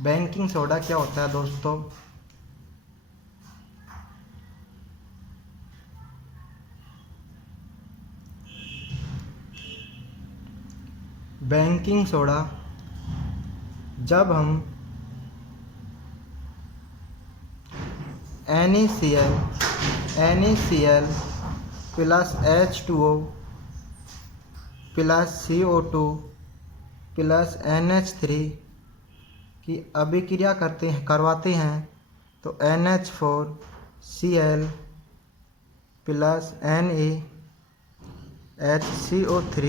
बेकिंग सोडा क्या होता है दोस्तों? बेकिंग सोडा जब हम NaCl plus H2O plus CO2 plus NH3 की अभिक्रिया करवाते हैं तो NH4Cl प्लस NaHCO3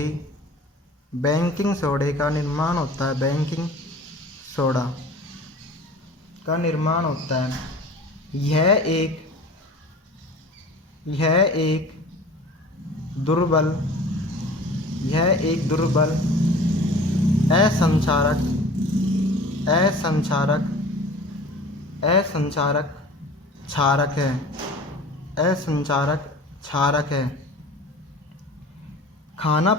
बेकिंग सोडे का निर्माण होता है। बेकिंग सोडा का निर्माण होता है। यह एक दुर्बल असंचारक क्षारक है। खाना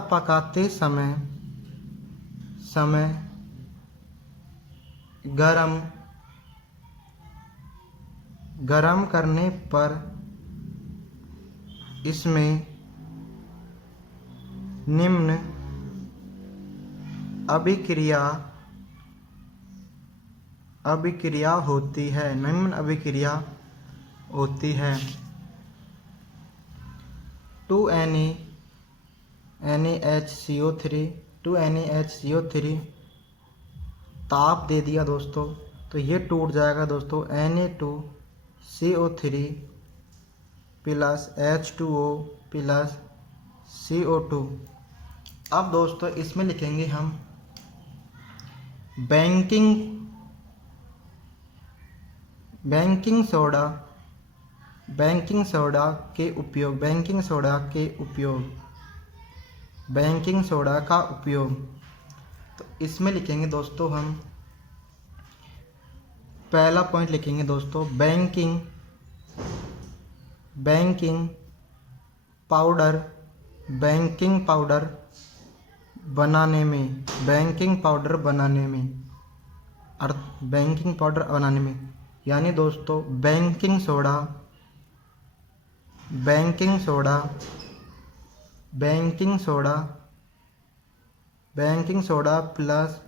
पकाते समय गरम करने पर इसमें निम्न अभिक्रिया होती है। NaHCO3 ताप दे दिया दोस्तों तो ये टूट जाएगा दोस्तों। Na2CO3 plus H2O plus CO2। अब दोस्तों इसमें लिखेंगे हम बेकिंग सोडा का उपयोग। तो इसमें लिखेंगे दोस्तों हम पहला पॉइंट लिखेंगे दोस्तों, बेकिंग पाउडर बनाने में यानी दोस्तों बेकिंग सोडा प्लस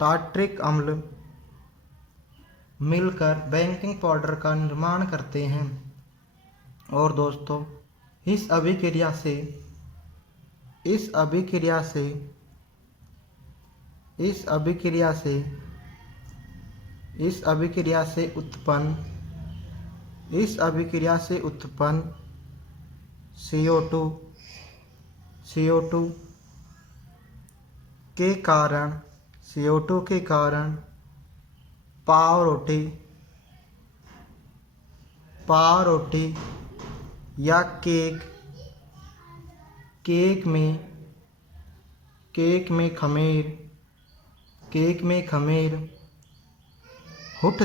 टार्ट्रिक अम्ल मिलकर बेकिंग पाउडर का निर्माण करते हैं। और दोस्तों इस अभिक्रिया से उत्पन्न CO2 के कारण पाव रोटी या केक केक में खमीर उठ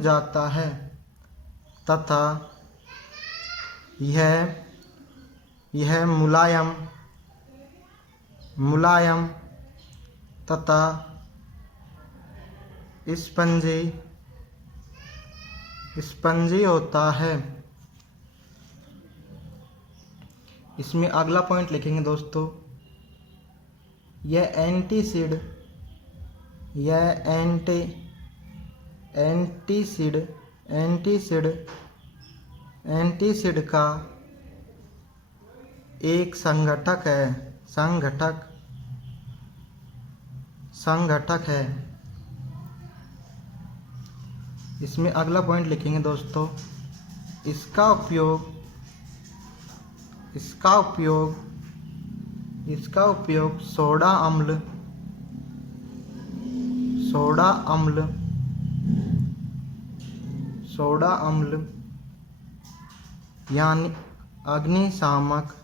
जाता है, तथा यह मुलायम तथा स्पंजी होता है। इसमें अगला पॉइंट लिखेंगे दोस्तों, यह एंटीसिड का एक संघटक है। इसमें अगला पॉइंट लिखेंगे दोस्तों, इसका उपयोग सोडा अम्ल यानी अग्निशामक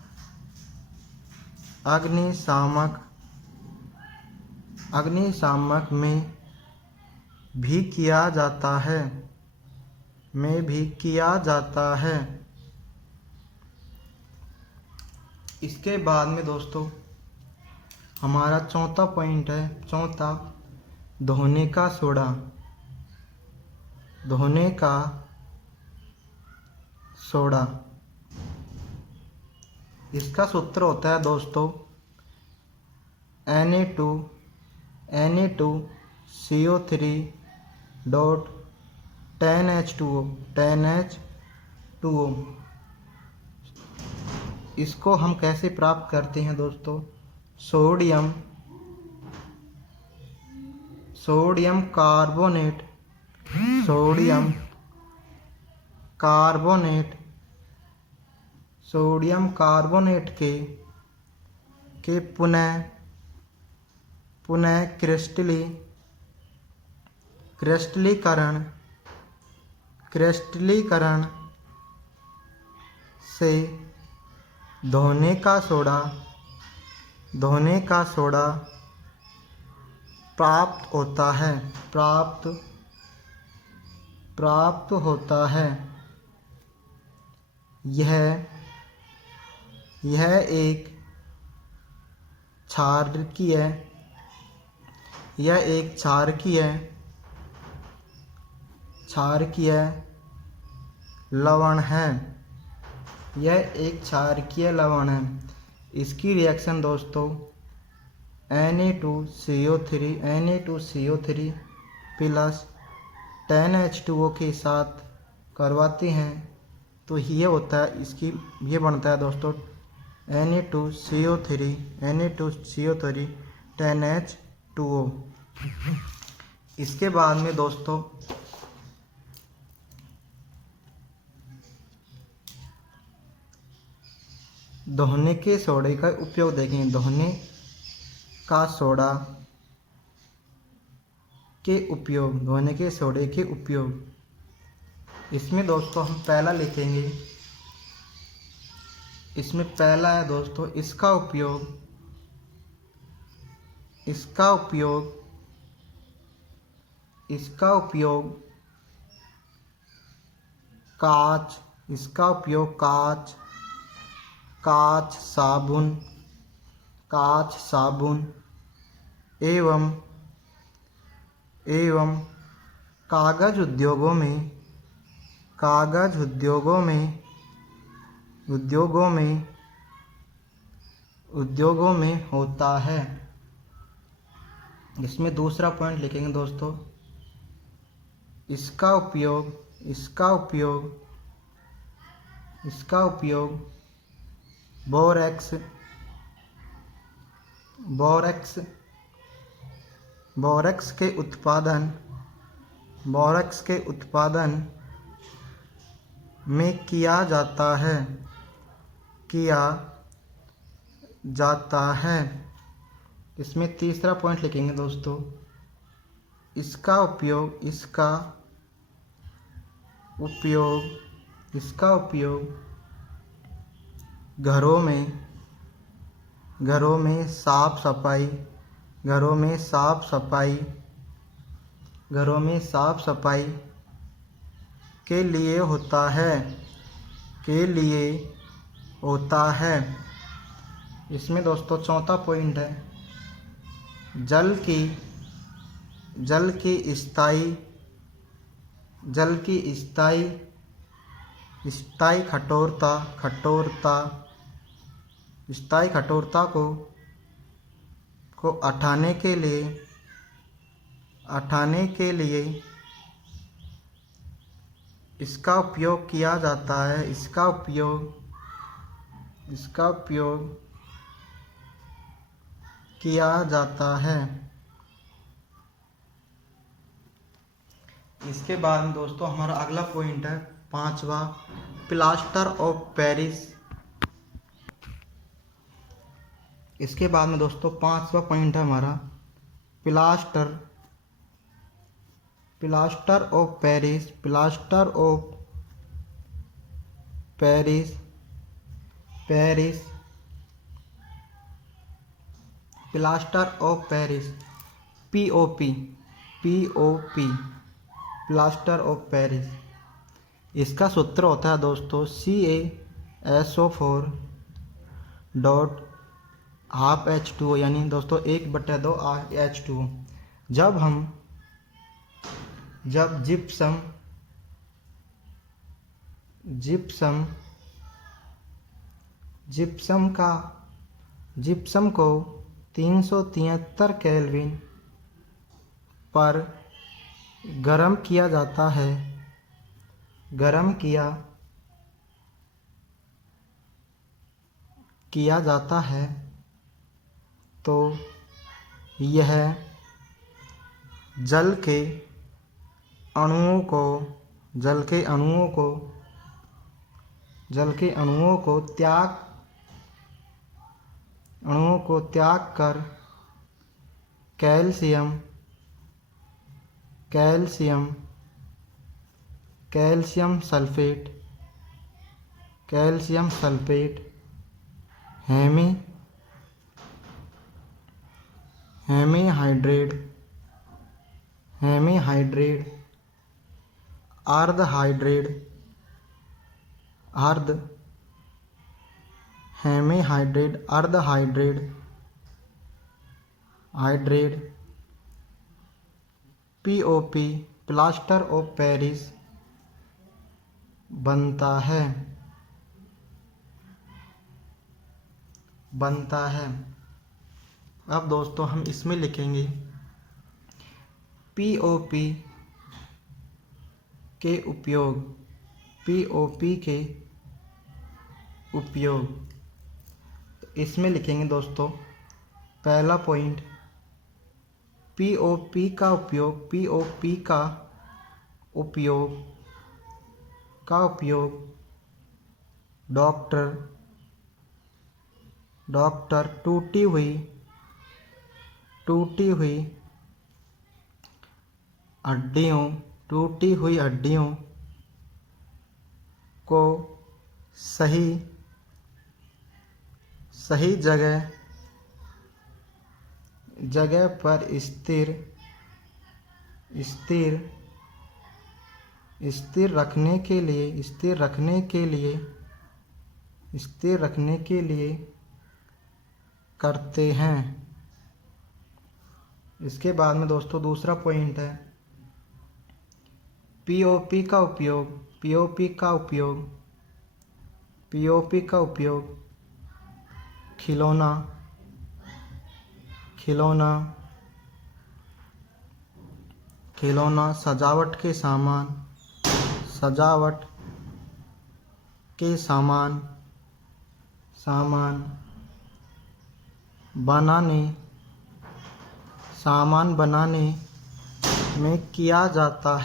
में भी किया जाता है। इसके बाद में दोस्तों हमारा चौथा पॉइंट है, धोने का सोडा। इसका सूत्र होता है दोस्तों Na2CO3.10H2O। इसको हम कैसे प्राप्त करते हैं दोस्तों, सोडियम कार्बोनेट के पुनः क्रिस्टलीकरण से धोने का सोडा प्राप्त होता है। यह एक क्षारकीय लवण है। इसकी रिएक्शन दोस्तों Na2CO3 प्लस 10H2O के साथ करवाते हैं तो ये बनता है दोस्तों Na2CO3 10H2O। इसके बाद में दोस्तों धोने के सोडे का उपयोग देखेंगे। धोने के सोडे के उपयोग। इसमें दोस्तों हम पहला लिखेंगे, इसमें पहला है दोस्तों इसका उपयोग कांच, साबुन एवं कागज उद्योगों में होता है। इसमें दूसरा पॉइंट लिखेंगे दोस्तों, इसका उपयोग बोरेक्स के उत्पादन में किया जाता है। इसमें तीसरा पॉइंट लिखेंगे दोस्तों, इसका उपयोग घरों में साफ सफाई, घरों में साफ सफाई, घरों में साफ सफाई के लिए होता है, के लिए होता है। इसमें दोस्तों चौथा पॉइंट है जल की स्थायी कठोरता को हटाने के लिए इसका उपयोग किया जाता है, इसका उपयोग किया जाता है। इसके बाद में दोस्तों हमारा अगला पॉइंट है पांचवा, प्लास्टर ऑफ पेरिस। इसके बाद में दोस्तों पांचवा पॉइंट है हमारा plaster of Paris, plaster of Paris, plaster of Paris, POP, plaster of Paris. इसका सूत्र होता है दोस्तों CaSO4 डॉट हाफ H2O, यानी दोस्तों 1/2 H2O। जब जिप्सम को 373 केल्विन पर गर्म किया जाता है, किया जाता है तो यह जल के अणुओं को त्याग कर कैल्शियम सल्फेट, हेमीहाइड्रेट, अर्ध hydrate POP, plaster of Paris बनता है। अब दोस्तों हम इसमें लिखेंगे POP के उपयोग। तो इसमें लिखेंगे दोस्तों पहला पॉइंट POP का उपयोग डॉक्टर टूटी हुई हड्डियों को सही जगह पर स्थिर रखने के लिए करते हैं। इसके बाद में दोस्तों दूसरा पॉइंट है POP का उपयोग खिलौना सजावट के सामान बनाने में किया जाता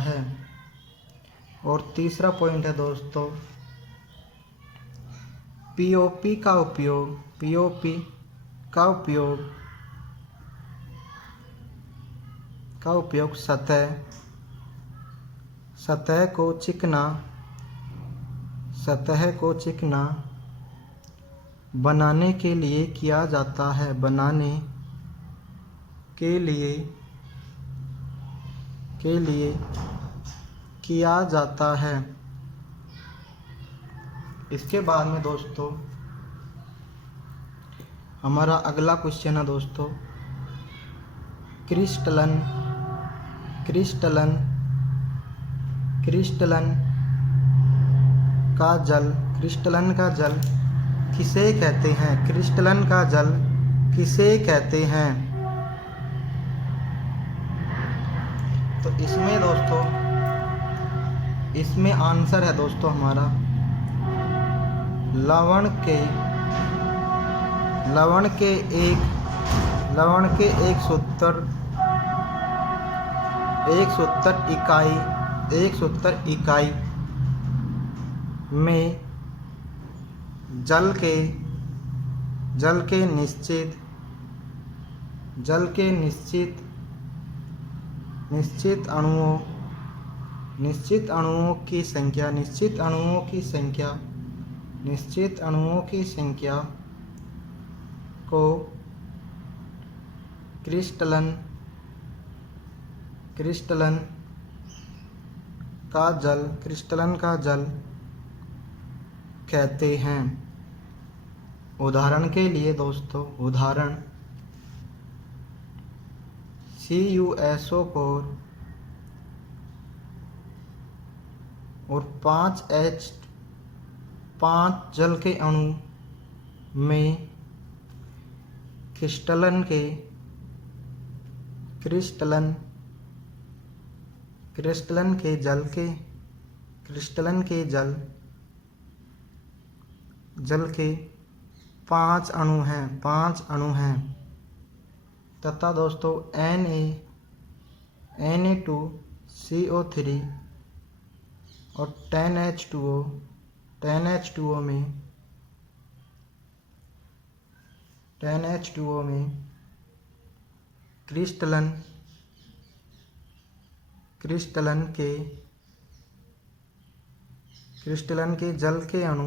है। और तीसरा पॉइंट है दोस्तों POP का उपयोग सतह को चिकना बनाने के लिए किया जाता है। बनाने के लिए किया जाता है। इसके बाद में दोस्तों हमारा अगला क्वेश्चन है दोस्तों, क्रिस्टलन का जल किसे कहते हैं? क्रिस्टलन का जल किसे कहते हैं? तो इसमें आंसर है दोस्तों हमारा लवण के 170 इकाई में जल के निश्चित अणुओं की संख्या को क्रिस्टलन का जल कहते हैं। उदाहरण के लिए दोस्तों, CuSO4 और 5 जल के अणु में क्रिस्टलन के जल के 5 अणु हैं तथा दोस्तों Na2CO3 और 10H2O में क्रिस्टलन के जल के अणु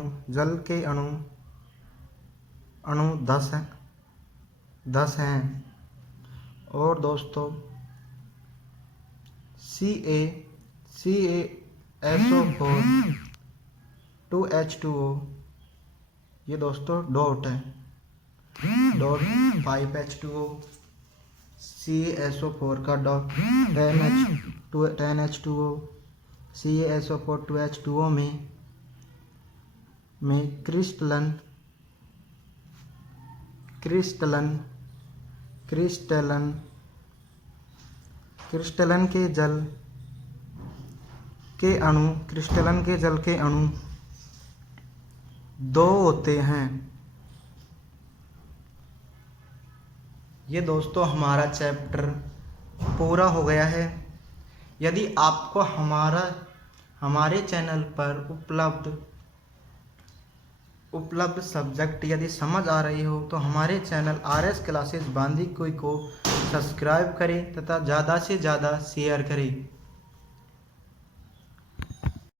10 हैं। और दोस्तों CaSO4 2H2O ये दोस्तों डॉट है, 5H2O CaSO4 का डॉट 10H2O CaSO4 2H2O में क्रिस्टलन के जल के अणु 2 होते हैं। ये दोस्तों हमारा चैप्टर पूरा हो गया है। यदि आपको हमारे चैनल पर उपलब्ध सब्जेक्ट यदि समझ आ रही हो तो हमारे चैनल RS क्लासेस बांदीकुई को सब्सक्राइब करें तथा ज़्यादा से ज़्यादा शेयर करें।